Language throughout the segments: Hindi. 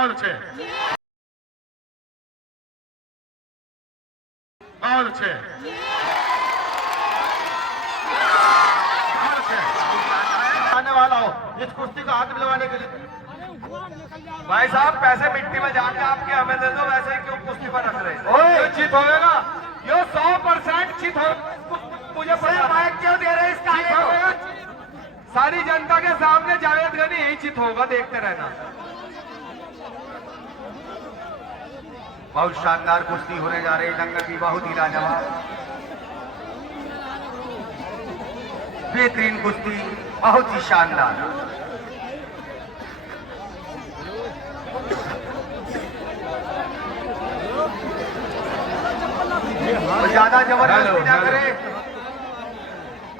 बहुत अच्छे, बहुत अच्छे, बहुत अच्छे। आने वाला हो इस कुश्ती को हाथ मिलवाने के लिए। भाई साहब पैसे मिट्टी में जान के आपके हमें दे दो, वैसे ही क्यों कुश्ती पर रख रहे? ओए चित होएगा, यो 100% चित हो। मुझे पता माइक क्यों दे रहे इसका? सारी जनता के सामने जावेद गनी यही चित होगा, देखते रहना। बहुत शानदार कुश्ती होने जा रही है, दंगल की बहुत ही लाजवाब बेहतरीन कुश्ती, बहुत ही शानदार। ज्यादा जबरदस्ती ना करे।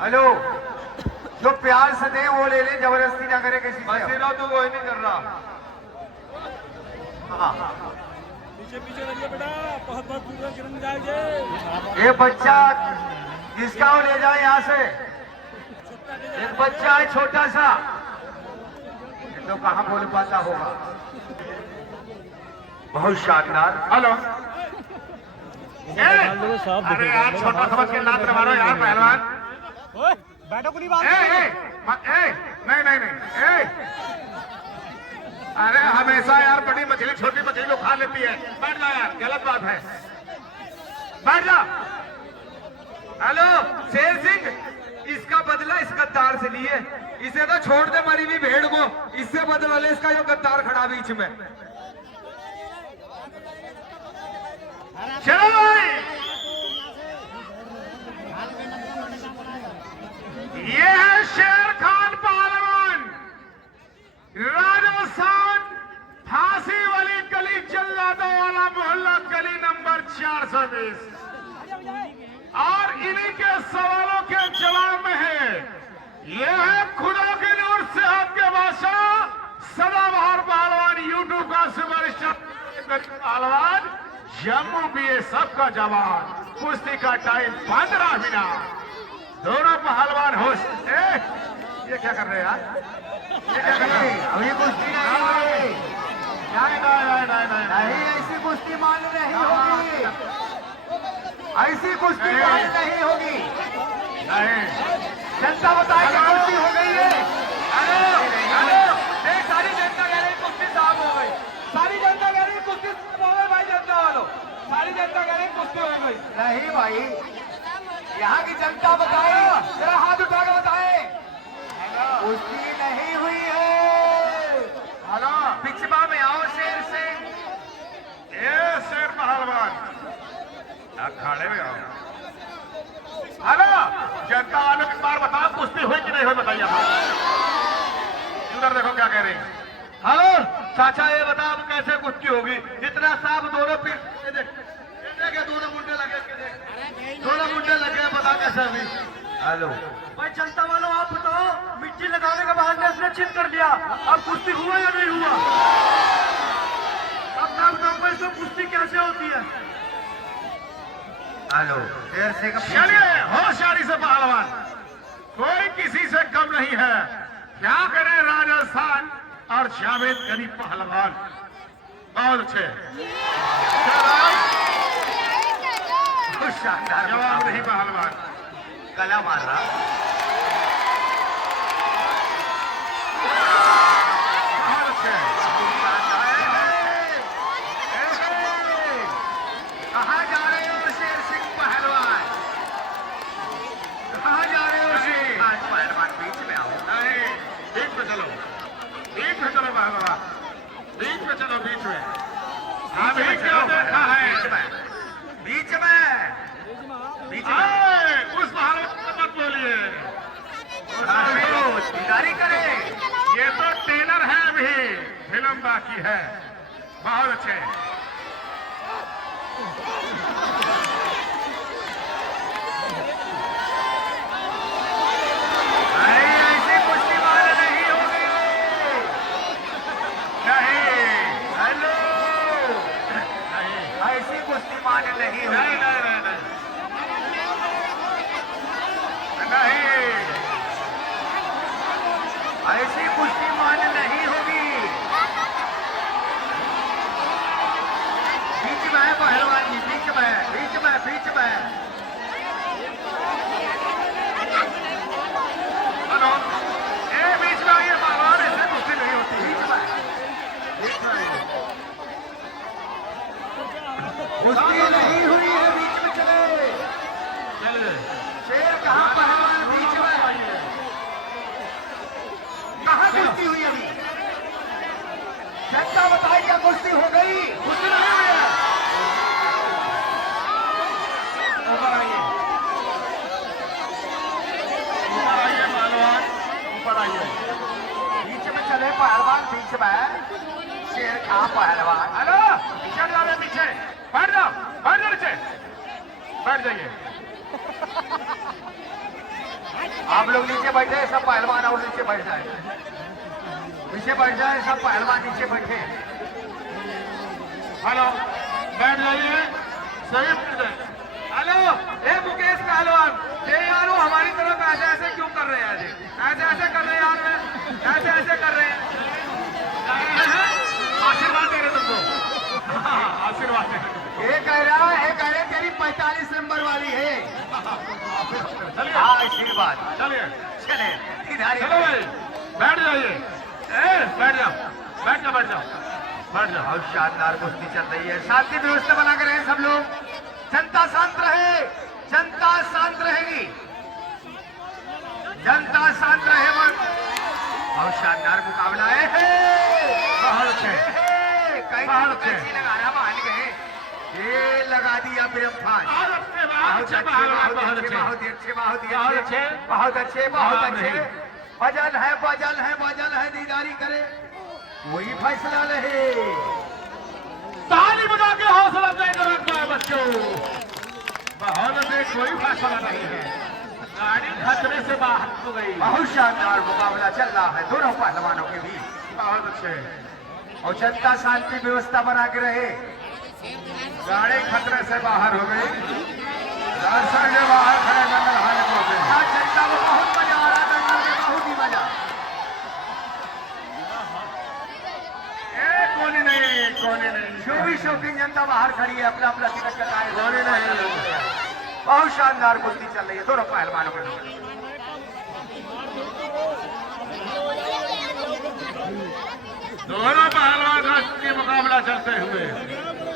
हेलो, जो प्यार से दे वो ले ले, जबरदस्ती ना करे किसी से। तो वो ही नहीं कर रहा। हाँ, पीछे लगिए बेटा, बहुत दूर गिरन जाएंगे। ये बच्चा जिसका वो ले जाए यहाँ से, एक बच्चा है छोटा सा, ये तो कहाँ बोल पाता होगा। बहुत शानदार। हेलो, अरे यार छोटा समझ के लात मारो यार पहलवान। बैठो पूरी बात। नहीं नहीं नहीं, अरे हमेशा यार बड़ी मछली छोटी मछली लोग खा लेती है। बैठ जा यार, गलत बात है, बैठ जा। हेलो शेर सिंह, इसका बदला इस गद्दार से लिए। इसे तो छोड़ दे मरी हुई भेड़ को, इससे बदला ले इसका जो गद्दार खड़ा बीच में। चलो भाई, ये है शेर खान पहलवान, राजस्थान, फांसी वाली गली, जल्लादों वाला मोहल्ला, गली नंबर 420। और इन्हीं के सवालों के जवाब में है, ये है खुदा की नूर से आपके बादशाह सदाबहार पहलवान, यूट्यूब का सुपरस्टार पहलवान, जम्मू बीएसएफ का जवान। कुश्ती का टाइम 15 मिनट। दोनों पहलवान होश। ये क्या कर रहे हैं यार? ये क्या कर रहे हैं? अभी कुश्ती नहीं, ऐसी कुश्ती मान नहीं होगी, ऐसी कुश्ती मान नहीं होगी। नहीं, जनता बताएगी कुश्ती हो गई है। हेलो देख, सारी जनता कह रही कुश्ती साफ हो गई। सारी जनता कह रही कुश्ती साफ हो गई भाई। जनता वालों, सारी जनता कह रही कुश्ती हो गई। नहीं भाई, यहाँ की जनता बताए, जरा हाथ उठा के बताए, कुश्ती नहीं हुई है। हेलो, पिछवा में आओ शेर सिंह। ये शेर पहलवान अखाड़े में आओ। हेलो, जनता वालों एक बार बताओ कुश्ती हुई कि नहीं हुई, बताइए आप। उधर देखो क्या कह रही है। हेलो चाचा, ये बता अब कैसे कुश्ती होगी? इतना साफ दोनों पीठ देख, दोनों मुंडे लगे, दोनों मुंडे लगे, पता कैसे हुई? हेलो भाई जनता वालों आप बताओ, मिट्टी लगाने के बाद में इसने चित कर लिया, अब कुश्ती हुआ या नहीं हुआ? अब मैं बताऊंगा इसमें कुश्ती कैसे होती है। हेलो, शेर सिंह चलिए होशियारी से पहलवान, कोई किसी से कम नहीं है। क्या करे राजस्थान और जावेद गनी पहलवान, बहुत अच्छे। बहुत शानदार जवाब नहीं पहलवान, गला मार रहा। बहुत अच्छे। कहाँ जा रहे हो शेर सिंह पहलवान? कहाँ जा रहे हो शेर पहलवान? बीच में आओ। नहीं, बीच में चलो, बीच में चलो पहलवान, बीच में चलो, बीच में। अभी क्या देखा है? बीच में बीच में उस पहलवान को मत बोलिए, तैयारी करे। ये तो टेलर है, अभी फिल्म बाकी है। बहुत अच्छे। ऐसी कुश्ती मान नहीं होगी। नहीं, हेलो, नहीं, ऐसी कुश्ती मान नहीं होगी। नहीं, नहीं, नहीं, नहीं, ऐसी कुश्ती मान नहीं होगी। है पहलवान जी, बीच में बीच में बीच में। हेलो, ए बीच में आइए पहलवान, इससे कुश्ती नहीं होती। बीच में कुश्ती नहीं हुई है, बीच में चले। चलिए शेर कहाँ पहलवान, बीच में कहाँ कुश्ती हुई अभी? जनता बताए क्या कुश्ती हो गई? कुश्ती नहीं हुई है। ऊपर आइए, ऊपर आइए पहलवान, ऊपर आइए। बीच में चले पहलवान, बीच में। शेर कहाँ पहलवान? हेलो, पीछे हट जाओ, पीछे बैठ जाओ, बैठ जाओ नीचे, बैठ जाइए। आप लोग नीचे बैठे, सब पहलवान और नीचे बैठ जाए। नीचे बैठ जाए सब पहलवान, नीचे बैठे। हेलो, बैठ जाइए, सही बैठ जाइए। हेलो, ए मुकेश पहलवान, ये यार वो हमारी तरफ ऐसे ऐसे क्यों कर रहे हैं? आज ऐसे ऐसे कर रहे हैं यार, ऐसे ऐसे कर रहे हैं। आशीर्वाद दे रहे तुमको। हाँ, आशीर्वाद दे रहे तुमको। ये कह रहे तेरी 45 नंबर वाली है। चलिए हाँ, आशीर्वाद। चलिए, चले इधर चलो भाई, बैठ जाइए। ए बैठ जाओ, बैठ जाओ, बैठ जाओ, बैठ जाओ। बहुत शानदार कुश्ती चल रही है। शांति व्यवस्था बना कर रहे सब लोग। जनता शांत रहे, जनता शांत रहेगी, जनता शांत रहे। बहुत शानदार मुकाबला है। बहुत अच्छे, कहीं बहुत अच्छे। कैसी लगाना मान गए। ये लगा दिया ब्रेकफास्ट। बहुत अच्छे, बहुत अच्छे पहलवान, बहुत अच्छे, बहुत ही अच्छे, बहुत ही बहुत अच्छे, अच्छे, बहुत अच्छे, बहुत बहुत अच्छे। नहीं। बजल है, बजल है, बजल है, दीदारी करे कोई फैसला नहीं। ताली बजा के हौसला अफजाई कर रखा है बच्चों। बहुत से कोई फैसला नहीं है, गाड़ी खतरे से बाहर हो गई। बहुत शानदार मुकाबला चल रहा है दोनों पहलवानों के बीच। बहुत अच्छे, और जनता शांति व्यवस्था बना के रहे। गाड़ी खतरे से बाहर हो गई। दर्शक जो बाहर खड़े जंगल हारे पहुंचे। आज जनता को बहुत मजा आ रहा है, दंगल में बहुत ही मजा। कोनी नहीं, कोनी नहीं, जो भी शौकीन जनता बाहर खड़ी है, अपना अपना टिकट कटाए। कोनी नहीं। बहुत शानदार कुश्ती चल रही है दोनों पहलवानों के बीच। दोनों पहलवान का के मुकाबला चलते हुए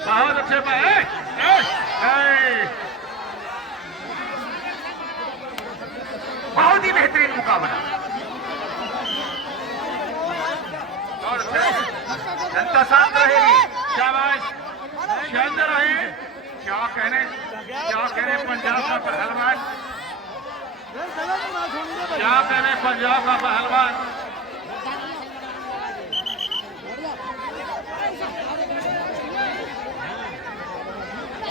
बहुत अच्छे बहुत ही बेहतरीन मुकाबला। और अच्छे, जनता शांत रहेगी। शाबाश, शांत रहे। क्या कहने पंजाब का पहलवान, क्या कहने पंजाब का पहलवान।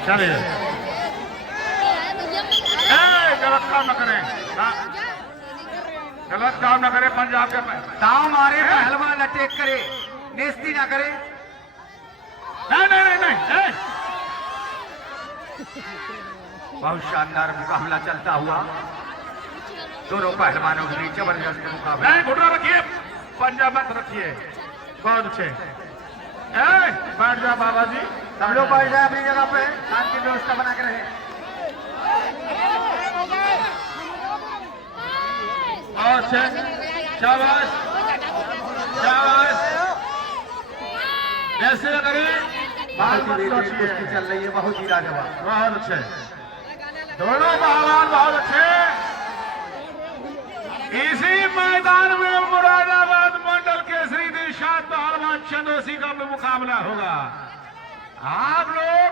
चलिए, गलत काम न करें, गलत काम न करें पंजाब के दाव मारे, पहलवान अटैक करे, नेस्ती ना करे। नहीं नहीं नहीं नहीं, बहुत शानदार मुकाबला चलता हुआ दोनों पहलवानों के बीच जबरदस्त मुकाबला। नहीं घुटना रखिए, पंजाब मत रखिए। बहुत अच्छे, बैठ जा बाबा जी, सब लोग बैठ जाए अपनी जगह पे, शांति व्यवस्था बना के रहे। बहुत अच्छे, शाबाश शाबाश, ऐसे करिए। बहुत ही बेहतरीन कुश्ती चल रही है, बहुत ही लाजवाब। बहुत अच्छे, दोनों पहलवान बहुत अच्छे। इसी मैदान में मुरादाबाद मंडल केसरी दिलशाद पहलवान चंदोसी का भी मुकाबला होगा। आप लोग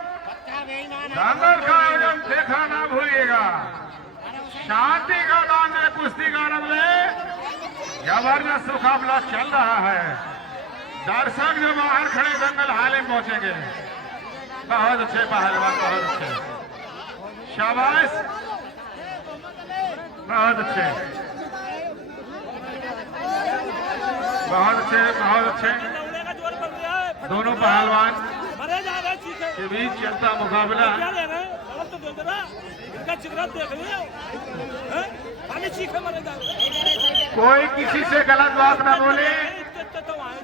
दंगल का आयोजन देखना ना भूलिएगा। शांति का दान में कुश्ती का आनंद ले। जबरदस्त मुकाबला चल रहा है। दर्शक जो बाहर खड़े दंगल हाल में पहुंचेंगे। बहुत अच्छे पहलवान, बहुत अच्छे, शाबाश, बहुत अच्छे, बहुत अच्छे, बहुत अच्छे। दोनों पहलवान के बीच चलता मुकाबला। कोई किसी से गलत बात ना बोले,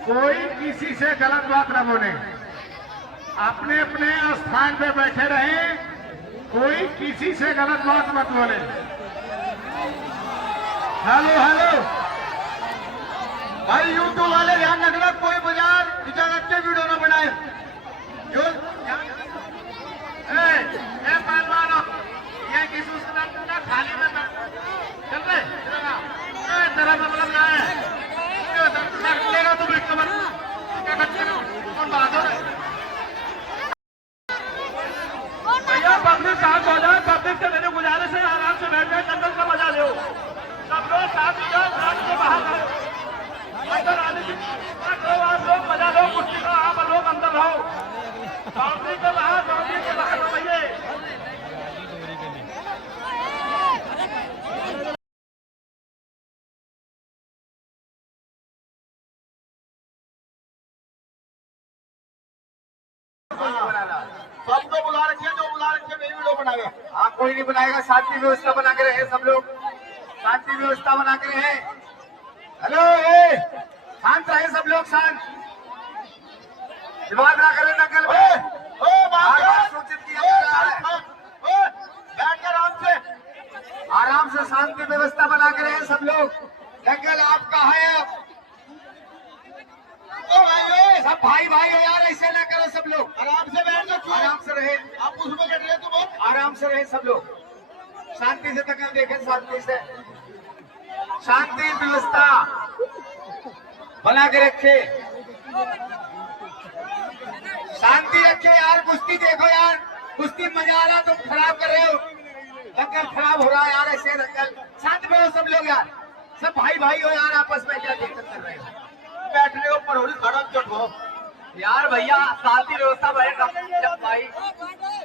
कोई किसी से गलत बात ना बोले। अपने अपने स्थान पे बैठे रहें, कोई किसी से गलत बात मत बोले। हेलो हेलो भाई यूट्यूब वाले ध्यान रखना, कोई बाजार के वीडियो न बनाए। जो पहलवानों, ये किसी उसका थाली में चल रहे तेरा मतलब क्या है? तेरा तुम एक नंबर कौन बहादुर है? भैया पब्लिक शांत हो जाए। पब्लिक से मेरे गुजारिश है आराम से बैठ जाए, दंगल का मजा लो। सब लोग साथ ही जाओ, रात को बाहर आओ। अंदर आने की आप लोग मजा लो, कुर्सी का आप लोग अंदर रहो। बाउंड्री के बाहर रहो भैया। सबको बुला रखिए, जो बुला रखिए मेरी वीडियो बनावे। हाँ, कोई नहीं बनाएगा। शांति व्यवस्था बना के रहे सब लोग, शांति व्यवस्था बना के रहे। हेलो, शांत रहे सब लोग, शांत, विवाद ना करें। नकल सूचित किया जा रहा है। बैठकर आराम से शांति व्यवस्था बना के रहे सब लोग। दंगल आपका है। सब भाई भाई हो यार, ऐसे ना करो सब लोग। आराम से बैठ जाओ, आराम से रहे। आप उसमें बैठ रहे तुम, आराम से रहे सब लोग, शांति से दंगल देखें, शांति से, शांति व्यवस्था बना के रखे, शांति रखे यार। कुश्ती देखो यार, कुश्ती मजा आ रहा, तुम खराब कर रहे हो, दंगल खराब हो रहा है यार। ऐसे दंगल शांत में हो सब लोग यार, सब भाई भाई हो यार, आपस में क्या दिक्कत कर रहे हो? बैठने को परोड़ी खड़ा चढ़ हो यार। भैया शांति व्यवस्था बैठ भाई,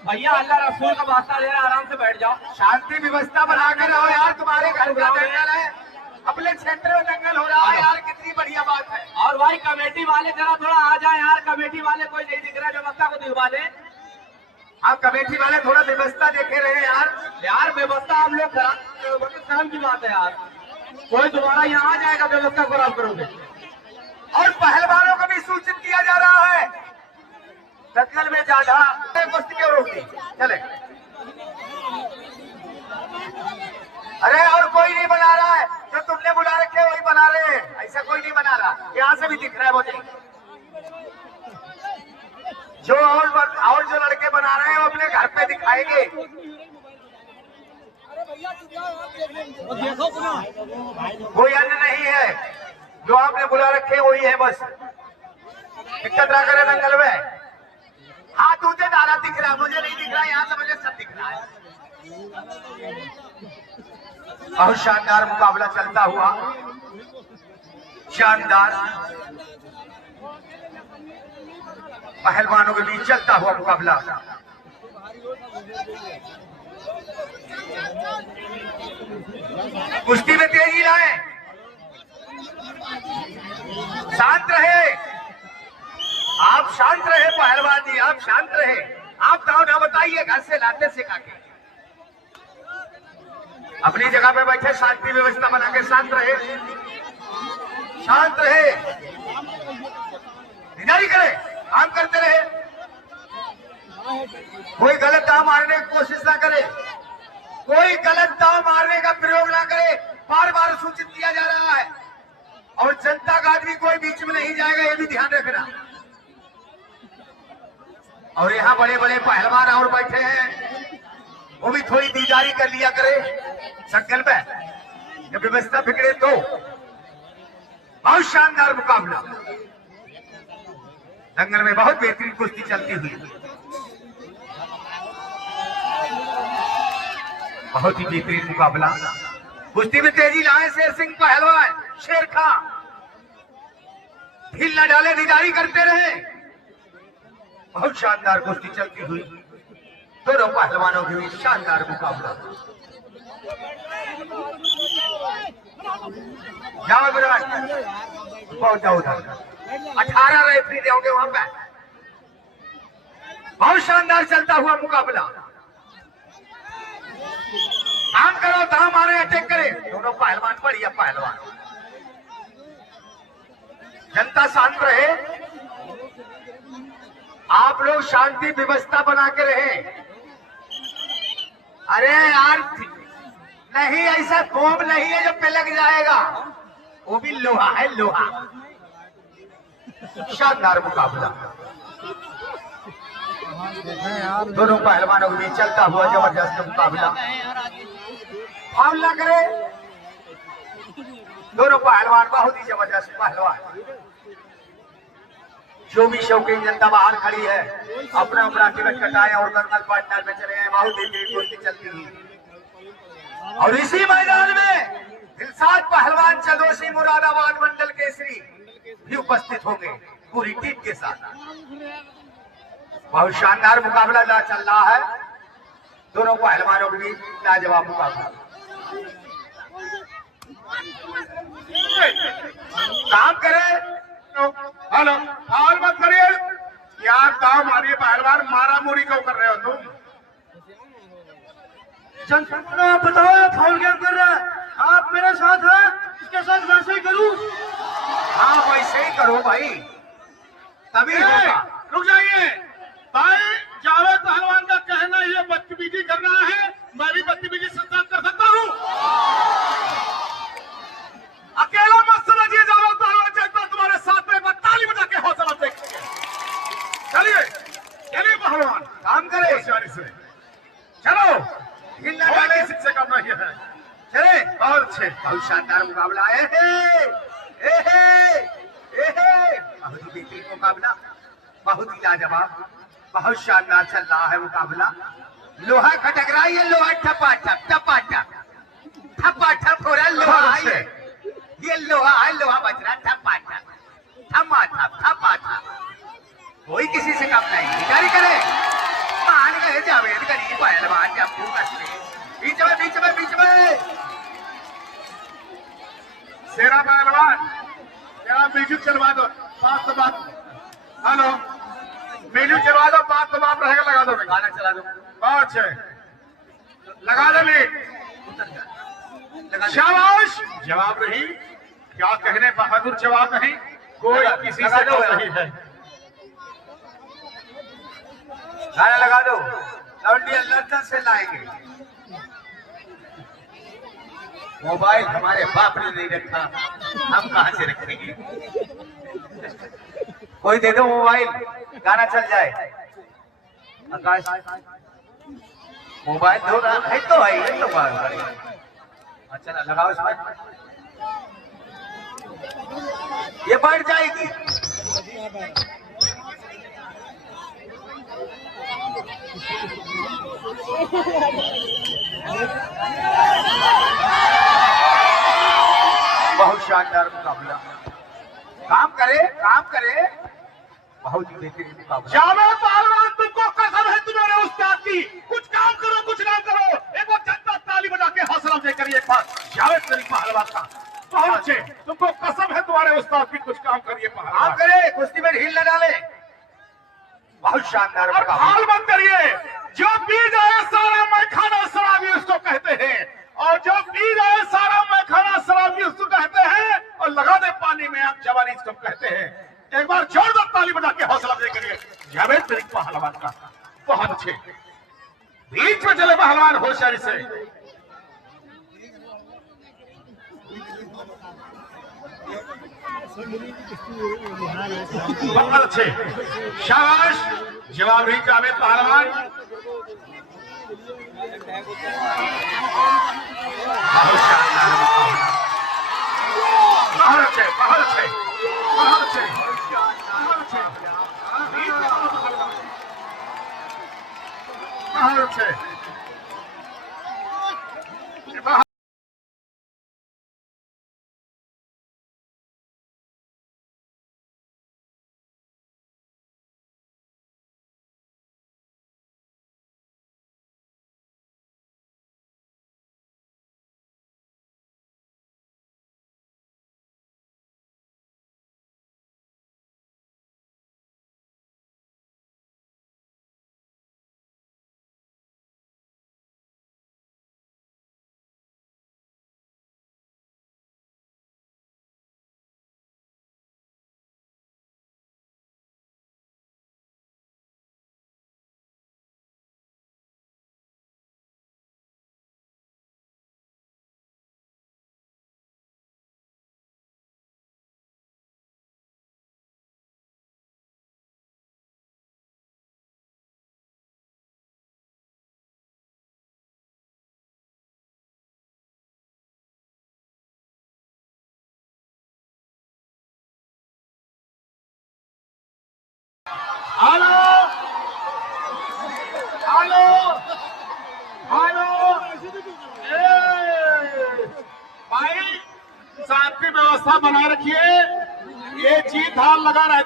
भैया अल्लाह रसूल का वास्ता ले रहा, आराम से बैठ जाओ। शांति व्यवस्था बना कर रहो यार, तुम्हारे घर का दंगल है, अपने क्षेत्र में दंगल हो रहा है यार, कितनी बढ़िया बात है। और भाई कमेटी वाले जरा थोड़ा आ जाए यार, कमेटी वाले कोई नहीं दिख रहा, व्यवस्था को दिखवा ले। आप कमेटी वाले थोड़ा व्यवस्था देखे रहे यार व्यवस्था हम लोग शर्म की बात है यार, कोई दोबारा यहाँ आ जाएगा व्यवस्था खराब करोगे। और पहलवानों को भी सूचित किया जा रहा है, दंगल में ज्यादा कुश्ती क्यों रोकी? चले, अरे और कोई नहीं बना रहा है, जो तुमने बुला रखे वही बना रहे हैं, ऐसा कोई नहीं बना रहा। यहाँ से भी दिख रहा है मुझे, जो और जो लड़के बना रहे हैं वो अपने घर पे दिखाएंगे। कोई अन्य नहीं है, जो आपने बुला रखे वही है, बस दिक्कत ना करे दंगल में। हाँ, तुझे डाला दिख रहा, मुझे नहीं दिख रहा, यहाँ से मुझे सब दिख रहा है। बहुत शानदार मुकाबला चलता हुआ, शानदार पहलवानों के बीच चलता हुआ मुकाबला। कुश्ती में तेजी लाए, शांत रहे, आप शांत रहे पहलवान जी, आप शांत रहे। आप दाव ना बताइए, घर से लाते सिखा के अपनी जगह पे बैठे, शांति व्यवस्था बना के शांत रहे, शांत रहे, निदाई करे, काम करते रहे, कोई गलत दाव मारने की कोशिश ना करे, कोई गलत दाव मारने का प्रयोग ना करे, बार बार सूचित किया जा रहा है। और जनता का आदमी कोई बीच में नहीं जाएगा, ये भी ध्यान रखना। और यहाँ बड़े बड़े पहलवान और बैठे हैं, वो भी थोड़ी दीदारी कर लिया करे संकल्प है, जब व्यवस्था बिगड़े तो। बहुत शानदार मुकाबला, दंगल में बहुत बेहतरीन कुश्ती चलती हुई, बहुत ही बेहतरीन मुकाबला। कुश्ती में तेजी लाए शेर सिंह पहलवान, शेर खां ढील न डाले, निदारी करते रहे। बहुत शानदार कुश्ती चलती हुई, दोनों पहलवानों के बीच शानदार मुकाबला। जाओ विराट, बहुत जाओ उधर, 18 रेफरी होंगे वहां पे। बहुत शानदार चलता हुआ मुकाबला, काम करो, दाव मारे, अटैक करे, दोनों पहलवान बढ़िया पहलवान। जनता शांत रहे, आप लोग शांति व्यवस्था बना के रहे। अरे यार नहीं, ऐसा बम नहीं है जो पे लग जाएगा, वो भी लोहा है, लोहा। शानदार मुकाबला, दोनों पहलवानों के बीच चलता हुआ जबरदस्त मुकाबला। फाउल ना करे, दोनों पहलवान बहुत ही जबरदस्त पहलवान। जो भी शौकीन जनता बाहर खड़ी है अपना अपना टिकट कटाए और दंगल पार्टनर में चले गए। बहुत ही तेज कुश्ती चलती है और इसी मैदान में दिलसाद पहलवान चंदोसी मुरादाबाद मंडल केसरी भी उपस्थित होंगे पूरी टीम के साथ। बहुत शानदार मुकाबला चल रहा है, दोनों पहलवानों के बीच लाजवाब मुकाबला। काम करे, हेलो, फाउल मत करिए यार, दाव मारिए पहलवान, मारा मोरी क्यों कर रहे हो तुम? बताओ फाउल क्या कर रहा है? आप मेरे साथ हैं, इसके साथ वैसे ही करूं? हाँ वैसे ही करो भाई, तभी होगा। रुक जाइए भाई, जावेद पहलवान का कहना ये बदतमीजी कर रहा है, मैं भी बदतमीजी से साथ कर सकता हूँ। अकेला मत समझिए, जावेद पहलवान चलता तुम्हारे साथ में, ताली बजा के हौसला देखिए। चलिए चलिए पहलवान, काम करे, होशियारी से चलो, हिलना डाले, किसी से कम नहीं है। चले। बहुत अच्छे, बहुत शानदार मुकाबला है, बहुत ही बेहतरीन मुकाबला, बहुत ही लाजवाब, बहुत शानदार चल रहा है मुकाबला। लोहा खटक रहा है, ये लोहा ठपा ठप ठपा ठप ठपा ठप हो रहा है, लोहा है ये लोहा है, लोहा बच रहा है, ठपा ठप ठमा ठप ठपा ठप। कोई किसी से कम नहीं, भिखारी करे मान गए जावेद गरीब पहलवान जम्मू कश्मीर। बीच में बीच में बीच में शेरा पहलवान, क्या म्यूजिक चलवा दो, बात तो बात। हेलो, म्यूजिक चलवा दो, बात तो बात रहेगा, लगा दो गाना चला दो, बहुत अच्छे, लगा दो लीड। लगा दो। शाबाश, जवाब नहीं, क्या कहने बहादुर जवाब नहीं, कोई किसी से दो कम नहीं है। गाना लगा दो, लौंडिया लंदन से लाएंगे। मोबाइल हमारे बाप ने नहीं रखा, हम कहां से रखेंगे? कोई दे दो मोबाइल, गाना चल जाए। आकाश मोबाइल दो ना, है तो भाई, है तो भाई। अच्छा लगाओ इसमें, ये बढ़ जाएगी। बहुत शानदार मुकाबला, काम करे काम करे, बहुत ही बेहतरीन मुकाबला। जावेद पहलवान, तुमको कसम है तुम्हारे उस्ताद की, कुछ काम करो कुछ ना करो, एक बार जनता ताली बजा के हौसला दे करिए एक बार जावेद शरीफ पहलवान का। बहुत अच्छे, तुमको कसम है तुम्हारे उस्ताद की, कुछ काम करिए काम पहलवान। करे, कुश्ती में ढील न डाले। बहुत शानदार और मुकाबला। हाल मत करिए, जो पी जाए सारा मैखाना शराबी उसको कहते हैं, और जो पी जाए सारा मैखाना शराबी उसको कहते हैं, और लगा दे पानी में आप जवानी इसको कहते हैं। एक बार जोरदार ताली बजा के हौसला दे करिए जावेद शरीफ पहलवान का। बहुत अच्छे, बीच में चले पहलवान होशियारी से। बहुत अच्छे, शाबाश, जवाब ही जावेद पहलवान। बहुत शानदार मुकाबला। बहुत अच्छे, बहुत अच्छे, बहुत अच्छे, बहुत अच्छे, बहुत अच्छे। हेलो हेलो हेलो भाई शांति व्यवस्था बनाए रखिए। ये जीत हार लगा रहता